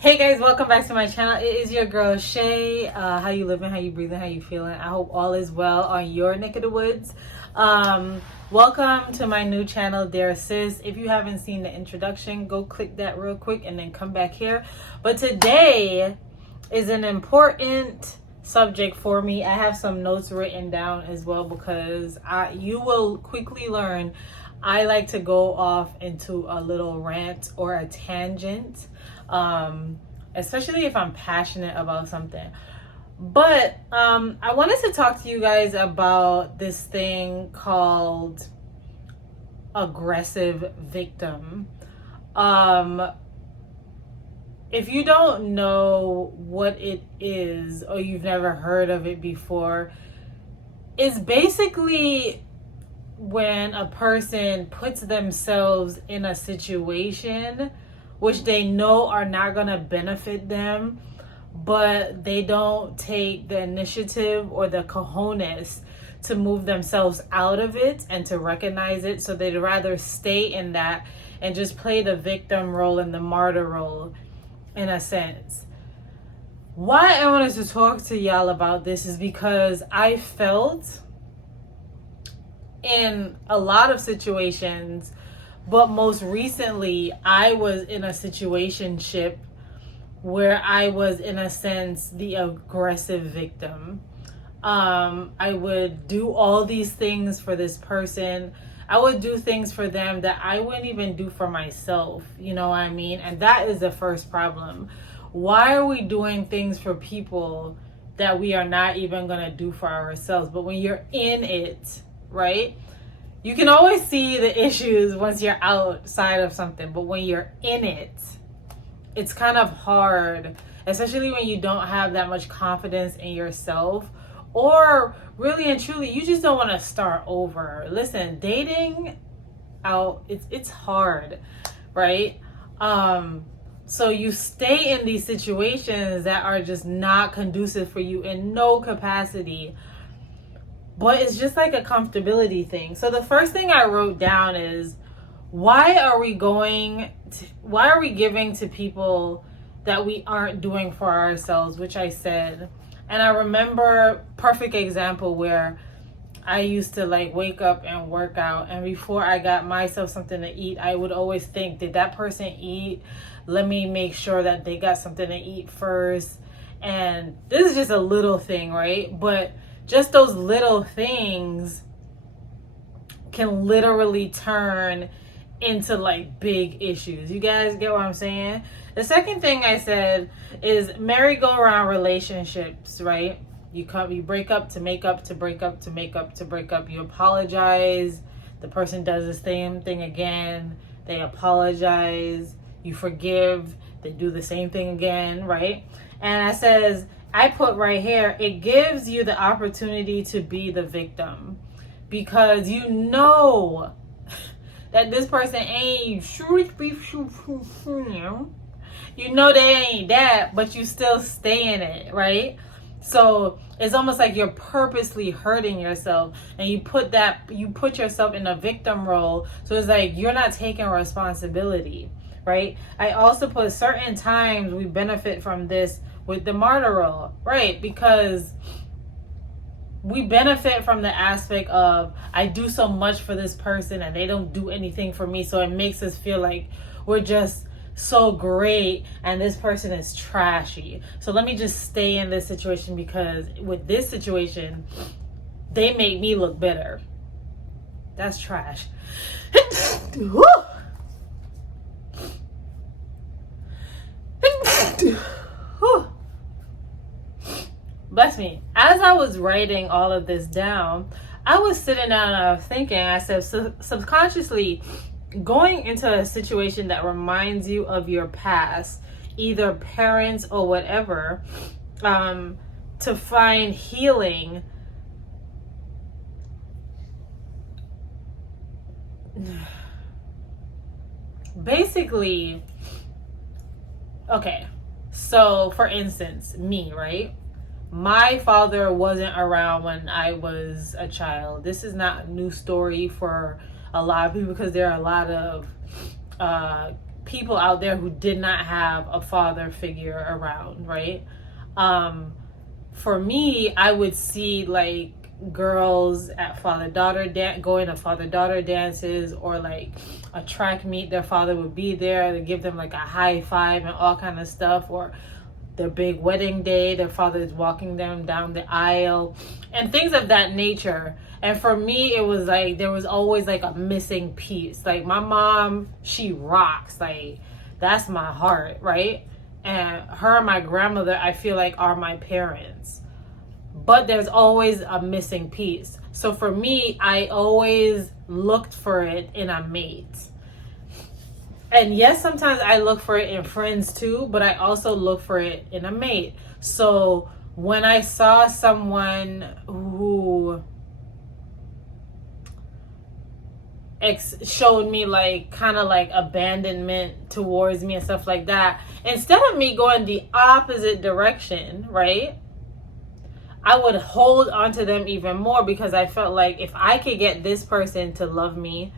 Hey guys, welcome back to my channel. It is your girl Shay. How you living, how you breathing, how you feeling? I hope all is well on your neck of the woods. Welcome to my new channel, Dear Sis. If you haven't seen the introduction, go click that real quick and then come back here. But today is an important subject for me. I have some notes written down as well because you will quickly learn I like to go off into a little rant or a tangent, especially if I'm passionate about something. But I wanted to talk to you guys about this thing called aggressive victim. If you don't know what it is or you've never heard of it before, it's basically when a person puts themselves in a situation which they know are not going to benefit them, but they don't take the initiative or the cojones to move themselves out of it and to recognize it. So they'd rather stay in that and just play the victim role and the martyr role in a sense. Why I wanted to talk to y'all about this is because I felt in a lot of situations, but most recently I was in a situationship where I was, in a sense, the aggressive victim. I would do all these things for this person. I would do things for them that I wouldn't even do for myself. You know what I mean? And that is the first problem. Why are we doing things for people that we are not even going to do for ourselves? But when you're in it, right? You can always see the issues once you're outside of something, but when you're in it, it's kind of hard, especially when you don't have that much confidence in yourself, or really and truly, you just don't want to start over. Listen, dating out, it's hard, right? So you stay in these situations that are just not conducive for you in no capacity. But it's just like a comfortability thing. So the first thing I wrote down is, why are we giving to people that we aren't doing for ourselves, which I said. And I remember perfect example where I used to like wake up and work out, and before I got myself something to eat, I would always think, did that person eat? Let me make sure that they got something to eat first. And this is just a little thing, right? But just those little things can literally turn into like big issues. You guys get what I'm saying? The second thing I said is merry-go-round relationships, right? You break up to make up, to break up, to make up, to break up. You apologize. The person does the same thing again. They apologize. You forgive. They do the same thing again, right? And I put right here, it gives you the opportunity to be the victim, because you know that this person ain't, you know they ain't that, but you still stay in it, right? So it's almost like you're purposely hurting yourself, and you put yourself in a victim role. So it's like you're not taking responsibility, right? I also put certain times we benefit from this with the martyr role, right? Because we benefit from the aspect of, I do so much for this person and they don't do anything for me. So it makes us feel like we're just so great and this person is trashy. So let me just stay in this situation because with this situation, they make me look better. That's trash. Bless me. As I was writing all of this down, I was sitting down and I was thinking, I said, subconsciously, going into a situation that reminds you of your past, either parents or whatever, to find healing. Basically, okay, so for instance, me, right? My father wasn't around when I was a child. This is not a new story for a lot of people because there are a lot of people out there who did not have a father figure around, right? For me, I would see like girls at going to father-daughter dances, or like a track meet, their father would be there to give them like a high five and all kind of stuff, or their big wedding day, their father is walking them down the aisle and things of that nature. And for me, it was like there was always like a missing piece. Like my mom, she rocks, like that's my heart, right? And her and my grandmother, I feel like, are my parents, but there's always a missing piece. So for me, I always looked for it in a mate. And yes, sometimes I look for it in friends too, but I also look for it in a mate. So when I saw someone who showed me like kind of like abandonment towards me and stuff like that, instead of me going the opposite direction, right, I would hold on to them even more, because I felt like if I could get this person to love me,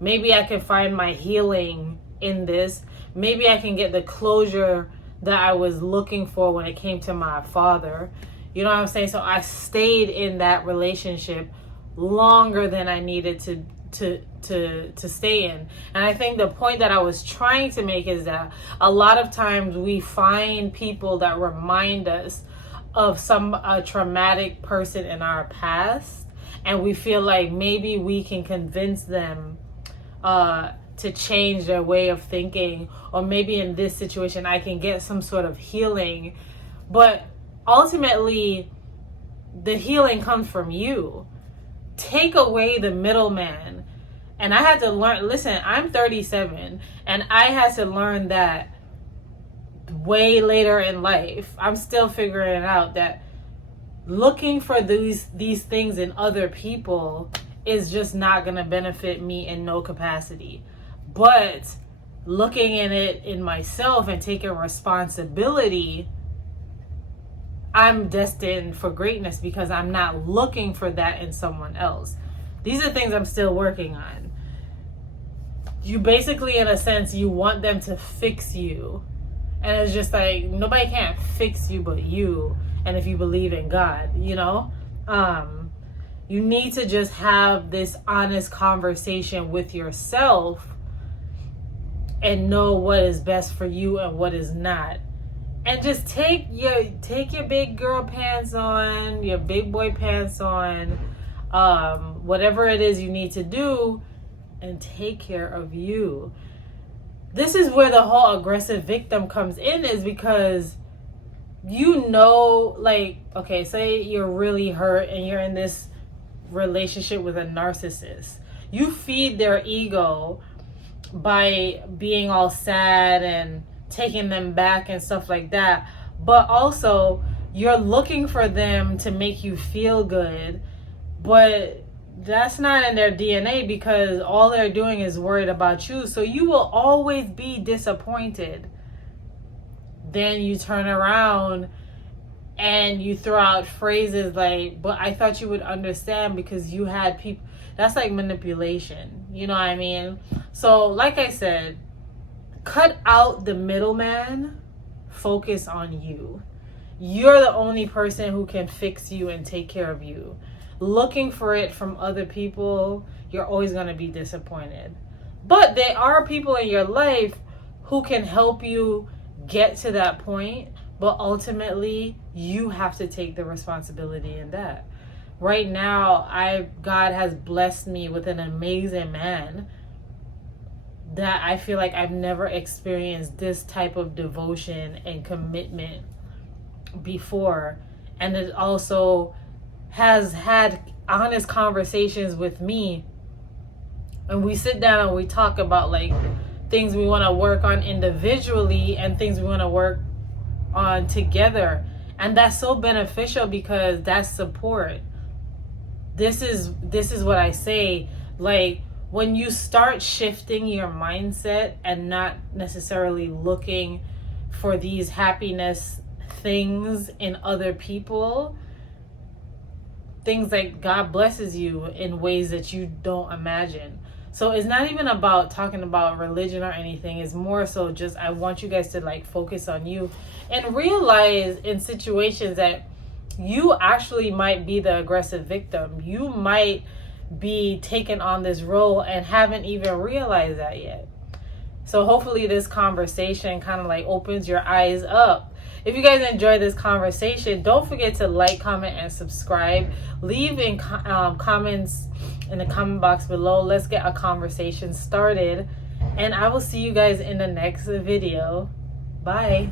maybe I could find my healing in this. Maybe I can get the closure that I was looking for when it came to my father. You know what I'm saying? So I stayed in that relationship longer than I needed to stay in. And I think the point that I was trying to make is that a lot of times we find people that remind us of a traumatic person in our past, and we feel like maybe we can convince them to change their way of thinking, or maybe in this situation I can get some sort of healing. But ultimately, the healing comes from you. Take away the middleman. And I had to learn, listen, I'm 37, and I had to learn that way later in life. I'm still figuring it out, that looking for these things in other people is just not going to benefit me in no capacity. But looking in it in myself and taking responsibility, I'm destined for greatness, because I'm not looking for that in someone else. These are things I'm still working on. You basically, in a sense, you want them to fix you. And it's just like, nobody can't fix you but you. And if you believe in God, you know? You need to just have this honest conversation with yourself and know what is best for you and what is not. And just take your big girl pants on, your big boy pants on, whatever it is you need to do, and take care of you. This is where the whole aggressive victim comes in, is because like, okay, say you're really hurt and you're in this relationship with a narcissist. You feed their ego by being all sad and taking them back and stuff like that, but also you're looking for them to make you feel good, but that's not in their DNA, because all they're doing is worried about you. So you will always be disappointed. Then you turn around and you throw out phrases like, but I thought you would understand because you had people. That's like manipulation. You know what I mean? So like I said, cut out the middleman. Focus on you. You're the only person who can fix you and take care of you. Looking for it from other people, you're always going to be disappointed. But there are people in your life who can help you get to that point, but ultimately you have to take the responsibility in that. Right now, God has blessed me with an amazing man that I feel like I've never experienced this type of devotion and commitment before. And it also has had honest conversations with me, and we sit down and we talk about like things we want to work on individually and things we want to work on together. And that's so beneficial, because that's support. This is what I say, like, when you start shifting your mindset and not necessarily looking for these happiness things in other people, things like God blesses you in ways that you don't imagine. So it's not even about talking about religion or anything. It's more so just I want you guys to like focus on you and realize in situations that you actually might be the aggressive victim. You might be taking on this role and haven't even realized that yet. So hopefully this conversation kind of like opens your eyes up. If you guys enjoyed this conversation, don't forget to like, comment, and subscribe. Leave in comments in the comment box below. Let's get a conversation started. And I will see you guys in the next video. Bye.